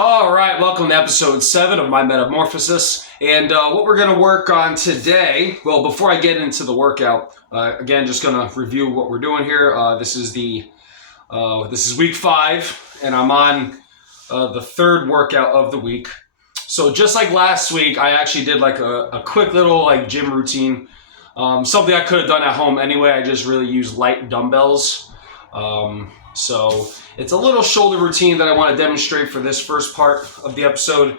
All right, welcome to episode 7 of my Metamorphosis. And what we're going to work on today, well, before I get into the workout, again, just going to review what we're doing here. This is week 5, and I'm on the third workout of the week. So just like last week, I actually did like a quick little like gym routine, something I could have done at home anyway. I just really used light dumbbells. So it's a little shoulder routine that I want to demonstrate for this first part of the episode,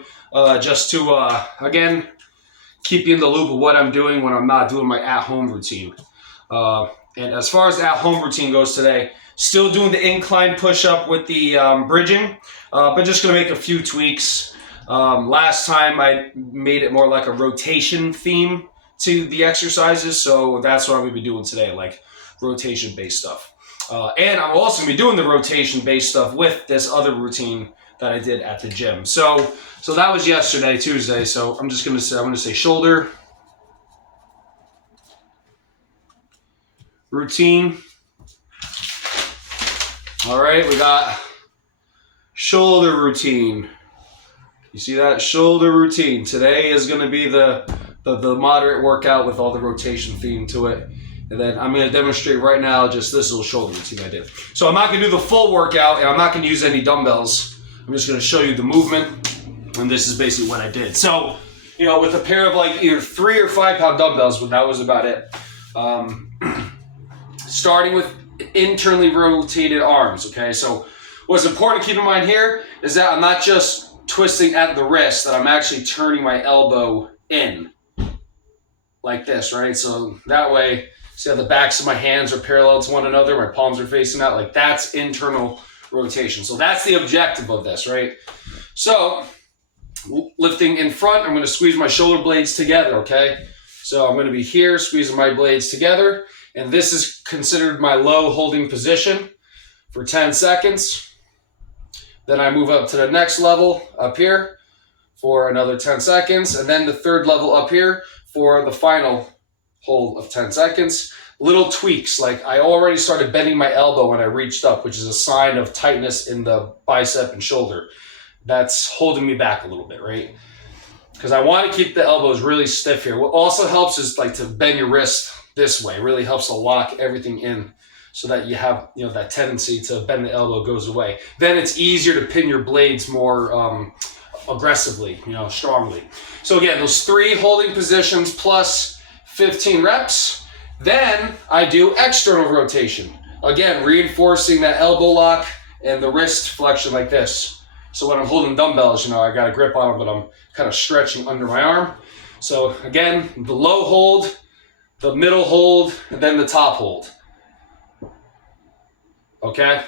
just to, again, keep you in the loop of what I'm doing when I'm not doing my at-home routine. And as far as at-home routine goes today, still doing the incline push-up with the bridging, but just going to make a few tweaks. Last time I made it more like a rotation theme to the exercises, so that's what I'm going to be doing today, like rotation-based stuff. And I'm also going to be doing the rotation-based stuff with this other routine that I did at the gym. So that was yesterday, Tuesday. So I'm just going to say shoulder routine. All right, we got shoulder routine. You see that? Shoulder routine. Today is going to be the moderate workout with all the rotation theme to it. And then I'm going to demonstrate right now just this little shoulder routine I did. So I'm not going to do the full workout, and I'm not going to use any dumbbells. I'm just going to show you the movement, and this is basically what I did. So, with a pair of like either 3 or 5 pound dumbbells, that was about it. Starting with internally rotated arms, okay? So what's important to keep in mind here is that I'm not just twisting at the wrist, that I'm actually turning my elbow in like this, right? So that way, see how the backs of my hands are parallel to one another, my palms are facing out, like that's internal rotation. So that's the objective of this, right? So lifting in front, I'm going to squeeze my shoulder blades together, okay? So I'm going to be here squeezing my blades together, and this is considered my low holding position for 10 seconds. Then I move up to the next level up here for another 10 seconds, and then the third level up here for the final hold of 10 seconds. Little tweaks, like I already started bending my elbow when I reached up, which is a sign of tightness in the bicep and shoulder. That's holding me back a little bit, right? Because I want to keep the elbows really stiff here. What also helps is like to bend your wrist this way. It really helps to lock everything in so that you have, that tendency to bend the elbow goes away. Then it's easier to pin your blades more aggressively, strongly. So again, those 3 holding positions plus 15 reps. Then I do external rotation. Again, reinforcing that elbow lock and the wrist flexion like this. So when I'm holding dumbbells, I got a grip on them, but I'm kind of stretching under my arm. So again, the low hold, the middle hold, and then the top hold. Okay?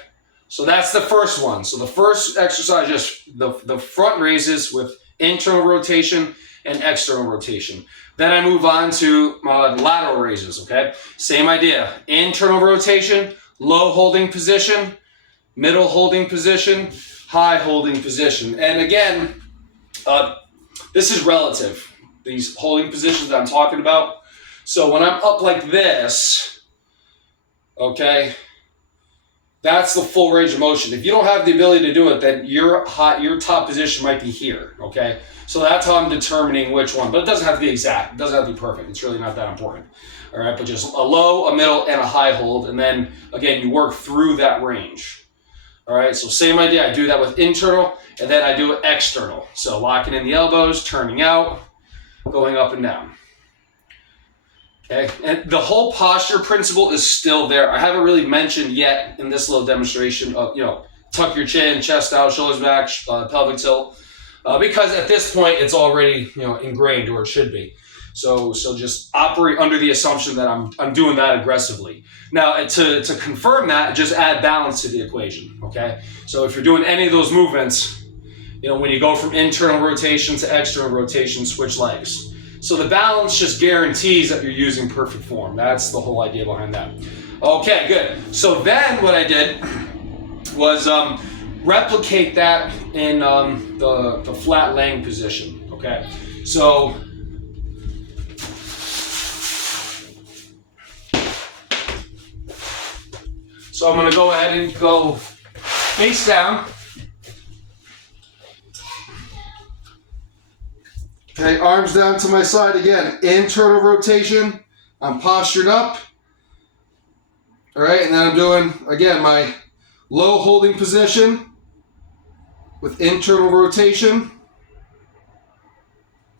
So that's the first one. So the first exercise, just the front raises with internal rotation and external rotation. Then I move on to lateral raises, okay? Same idea. Internal rotation, low holding position, middle holding position, high holding position. And again, this is relative, these holding positions that I'm talking about. So when I'm up like this, okay, that's the full range of motion. If you don't have the ability to do it, then your top position might be here, okay? So that's how I'm determining which one. But it doesn't have to be exact. It doesn't have to be perfect. It's really not that important. All right, but just a low, a middle, and a high hold. And then, again, you work through that range. All right, so same idea. I do that with internal, and then I do it external. So locking in the elbows, turning out, going up and down. Okay, and the whole posture principle is still there. I haven't really mentioned yet in this little demonstration of, tuck your chin, chest out, shoulders back, pelvic tilt. Because at this point, it's already, ingrained, or it should be. So just operate under the assumption that I'm doing that aggressively. Now, to confirm that, just add balance to the equation, okay? So if you're doing any of those movements, when you go from internal rotation to external rotation, switch legs. So the balance just guarantees that you're using perfect form. That's the whole idea behind that. Okay, good. So then what I did was replicate that in the flat laying position, okay? So I'm gonna go ahead and go face down. Okay, arms down to my side again. Internal rotation. I'm postured up. All right, and then I'm doing, again, my low holding position with internal rotation.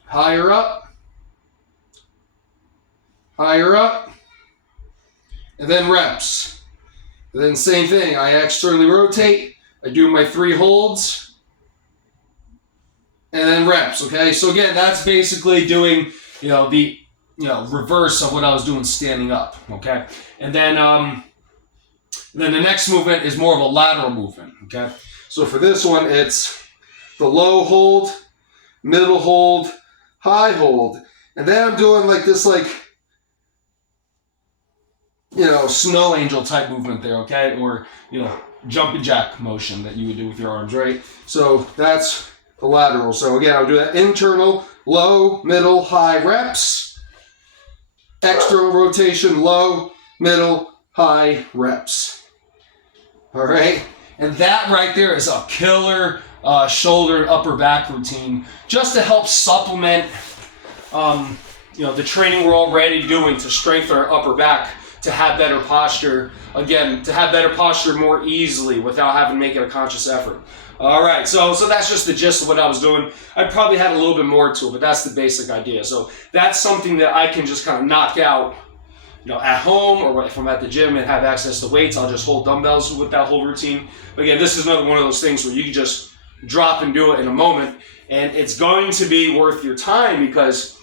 Higher up. Higher up. And then reps. And then same thing. I externally rotate. I do my 3 holds. And then reps, okay? So again, that's basically doing, the reverse of what I was doing standing up, okay? And then the next movement is more of a lateral movement, okay? So for this one, it's the low hold, middle hold, high hold. And then I'm doing like this, snow angel type movement there, okay? Or, jumping jack motion that you would do with your arms, right? So that's the lateral. So again, I'll do that internal, low, middle, high reps. External rotation, low, middle, high reps. All right? And that right there is a killer shoulder and upper back routine just to help supplement, the training we're already doing to strengthen our upper back, to have better posture. Again, to have better posture more easily without having to make it a conscious effort. All right, so that's just the gist of what I was doing. I probably had a little bit more to it, but that's the basic idea. So that's something that I can just kind of knock out, at home, or if I'm at the gym and have access to weights, I'll just hold dumbbells with that whole routine. But again, this is another one of those things where you can just drop and do it in a moment, and it's going to be worth your time because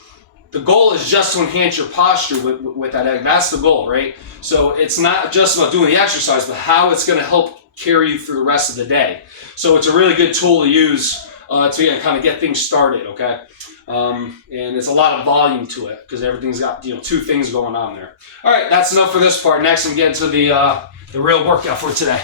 the goal is just to enhance your posture with that egg. That's the goal, right? So it's not just about doing the exercise, but how it's going to help carry you through the rest of the day. So it's a really good tool to use to kind of get things started, okay? And it's a lot of volume to it because everything's got 2 things going on there. All right, that's enough for this part. Next, I'm getting to the real workout for today.